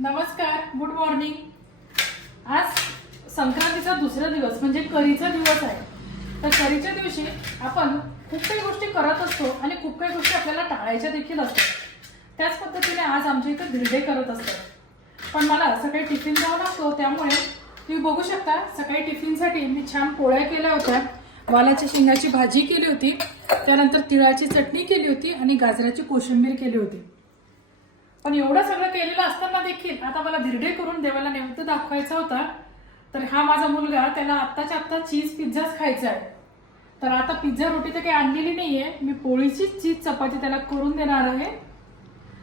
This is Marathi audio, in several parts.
नमस्कार गुड मॉर्निंग आज संक्रांतीचा दुसरा दिवस म्हणजे करीचा दिवस आहे. तर करीच्या दिवशी आपण खूप काही गोष्टी करत असतो आणि खूप काही गोष्टी आपल्याला टाळायच्या देखील असतात. त्याच पद्धतीने आज आमच्या इथं धिरडे करत असतात. पण मला सकाळी टिफिन द्यावा लागतो त्यामुळे तुम्ही बघू शकता सकाळी टिफिनसाठी मी छान पोळ्या केल्या होत्या. वालाच्या शेंगाची भाजी केली होती त्यानंतर तिळाची चटणी केली होती आणि गाजराची कोशिंबीर केली होती. पण एवढं सगळं केलेलं असताना देखील आता मला धिरडे करून देवाला नैवेद्य दाखवायचा होता तर हा माझा मुलगा त्याला आत्ताच्या आत्ता चीज पिझ्झाच खायचा आहे तर आता पिझ्झा रोटी तर काही आणलेली नाहीये मी पोळीचीच चीज चपाती त्याला करून देणार आहे.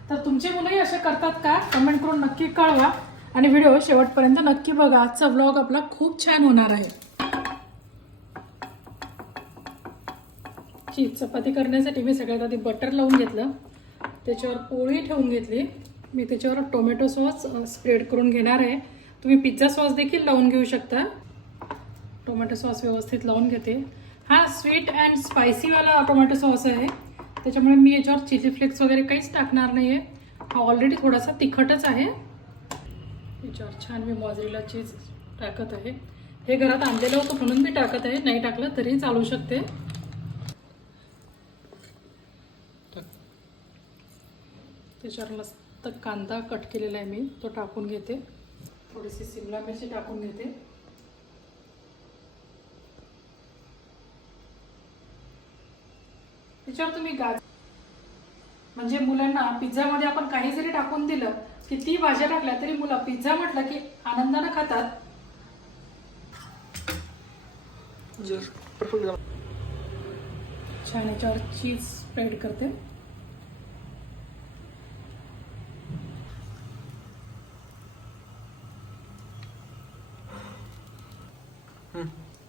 तर तुमची मुलंही असे करतात का? कमेंट करून नक्की कळवा. आणि व्हिडिओ शेवटपर्यंत नक्की बघा. आजचा व्लॉग आपला खूप छान होणार आहे. चीज चपाती करण्यासाठी मी सगळ्यात आधी बटर लावून घेतलं. त्याच्यावर पोळी ठेवून घेतली. मी त्याच्यावर टोमॅटो सॉस स्प्रेड करून घेणार आहे. तुम्ही पिझ्झा सॉस देखील लावून घेऊ शकता. टोमॅटो सॉस व्यवस्थित लावून घेते. हा स्वीट अँड स्पायसीवाला टोमॅटो सॉस आहे. त्याच्यामुळे मी याच्यावर चिली फ्लेक्स वगैरे काहीच टाकणार नाही आहे हा ऑलरेडी थोडासा तिखटच आहे. याच्यावर छान मी मॉझरेला चीज टाकत आहे. हे घरात आणलेलं होतं म्हणून मी टाकत आहे. नाही टाकलं तरी चालू शकते. त्याच्यावर मस्त कांदा कट केलेला आहे मी. तो टाकून घेते. थोडीशी शिमला मिरची टाकून घेते. त्याच्यावर तुम्ही गाज म्हणजे मुलांना पिझ्झामध्ये आपण काही जरी टाकून दिलं किती भाज्या टाकल्या तरी मुलं पिझ्झा म्हटलं की आनंदानं खातात. छान याच्यावर चीज स्प्रेड करते.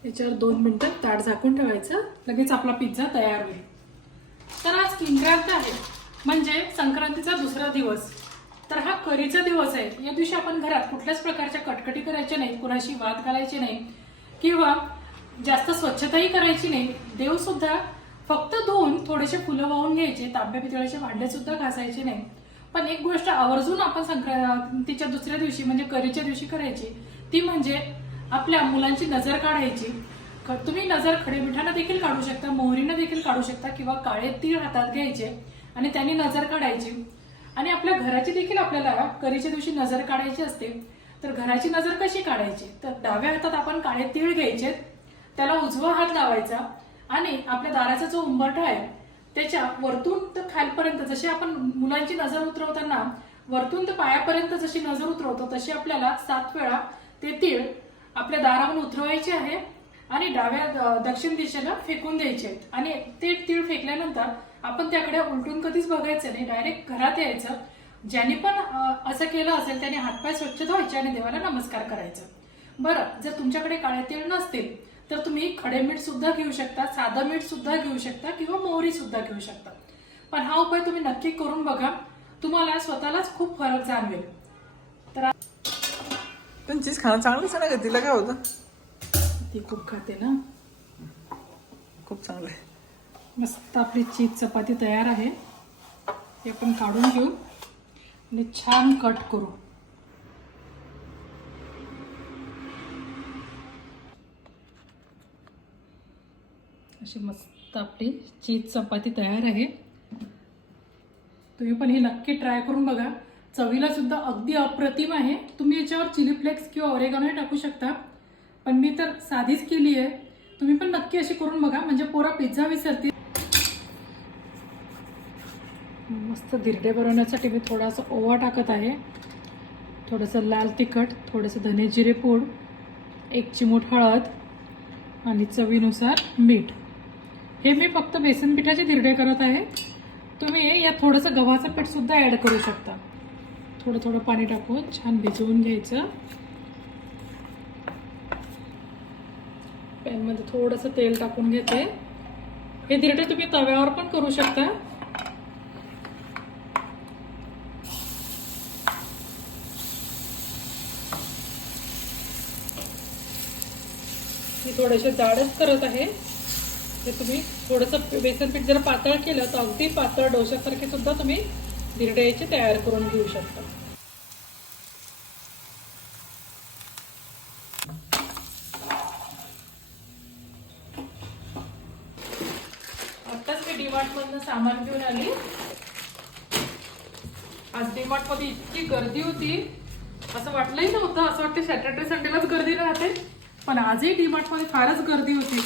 याच्यावर दोन मिनटं ताट झाकून ठेवायचं. लगेच आपला पिझ्झा तयार होईल. तर आज संक्रांत आहे. म्हणजे संक्रांतीचा दुसरा दिवस. तर हा करीचा दिवस आहे. या दिवशी आपण घरात कुठल्याच प्रकारच्या कटकटी करायच्या नाही कुणाशी वाद घालायचे नाही किंवा जास्त स्वच्छताही करायची नाही. देवसुद्धा फक्त धुवून थोडेसे फुलं वाहून घ्यायचे तांब्या पितळ्याचे भांडे सुद्धा घासायचे नाही. पण एक गोष्ट आवर्जून आपण संक्रांतीच्या दुसऱ्या दिवशी म्हणजे करीच्या दिवशी करायची ती म्हणजे आपल्या मुलांची नजर काढायची. तुम्ही नजर खडेमिठानं देखील काढू शकता मोहरीनं देखील काढू शकता किंवा काळे तीळ हातात घ्यायचे आणि त्यांनी नजर काढायची. आणि आपल्या घराची देखील आपल्याला करीच्या दिवशी नजर काढायची असते. तर घराची नजर कशी काढायची? तर डाव्या हातात आपण काळे तीळ घ्यायचे त्याला उजवा हात लावायचा आणि आपल्या दाराचा जो उंबरठा आहे त्याच्या वरतून तर खालपर्यंत जशी आपण मुलांची नजर उतरवताना वरतून तर पायापर्यंत जशी नजर उतरवतो तशी आपल्याला सात वेळा ते तीळ आपल्या दारावरून उतरवायचे आहे आणि डाव्या दक्षिण दिशेला फेकून द्यायचे आणि ते तीळ फेकल्यानंतर आपण त्याकडे उलटून कधीच बघायचं नाही. डायरेक्ट घरात यायचं. ज्यांनी पण असं केलं असेल त्याने हातपाय स्वच्छ धुवायचे आणि देवाला नमस्कार करायचं. बरं जर तुमच्याकडे काळे तीळ नसतील तर तुम्ही खडे मीठ सुद्धा घेऊ शकता साधं मीठ सुद्धा घेऊ शकता किंवा मोहरी सुद्धा घेऊ शकता. पण हा उपाय तुम्ही नक्की करून बघा. तुम्हाला स्वतःलाच खूप फरक जाणवेल. तर पण चीज खाणं चांगलंच आहे ना का तिला काय होतं? ती खूप खाते ना. खूप चांगलं आहे. मस्त आपली चीज चपाती तयार आहे. ते आपण काढून घेऊ आणि छान कट करू. अशी मस्त आपली चीज चपाती तयार आहे. तुम्ही पण हे नक्की ट्राय करून बघा. चवीला सुद्धा अगदी अप्रतिम आहे. तुम्ही याच्यावर चिली फ्लेक्स किंवा ऑरेगानोही टाकू शकता. पण मी तर साधीच केली आहे. तुम्ही पण नक्की अशी करून बघा. म्हणजे पोरा पिझ्झा विसरतील. मस्त धिरडे बनवण्यासाठी मी थोडासा ओवा टाकत आहे. थोडंसं लाल तिखट थोडंसं धने जिरे पूड एक चिमूट हळद आणि चवीनुसार मीठ. हे मी फक्त बेसन पिठाचे धिरडे करत आहे. तुम्ही यात थोडंसं गव्हाचं पीठसुद्धा ॲड करू शकता. थोडं थोडं पाणी टाकून छान भिजवून घ्यायचं. पॅनमध्ये थोडंसं तेल टाकून घेते. हे धिरडे तुम्ही तव्यावर पण करू शकता. मी थोडेसे जाडच करत आहे. ते तुम्ही थोडंसं बेसन पीठ जर पातळ केलं तर अगदी पातळ डोशासारखे सुद्धा तुम्ही दिरड्याचे तयार करून घेऊ शकता. मी सामान घेऊन आली. आज डीमार्टमध्ये इतकी गर्दी होती. असं वाटलंही नव्हतं. असं वाटतं सॅटर्डे संडेलाच गर्दी राहते. पण आजही डीमार्टमध्ये फारच गर्दी होती.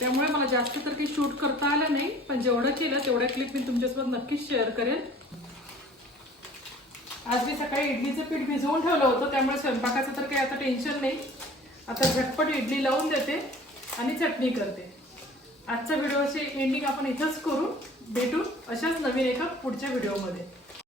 त्यामुळे मला जास्त तर काही शूट करता आलं नाही पण जेवढं केलं तेवढ्या क्लिप मी तुमच्यासोबत नक्कीच शेअर करेन. आज मी सकाळी इडलीचं पीठ भिजवून ठेवलं होतं त्यामुळे स्वयंपाकाचं तर काही आता टेन्शन नाही. आता झटपट इडली लावून देते आणि चटणी करते. आजच्या व्हिडिओची एंडिंग आपण इथंच करू. भेटू अशाच नवीन एका पुढच्या व्हिडिओमध्ये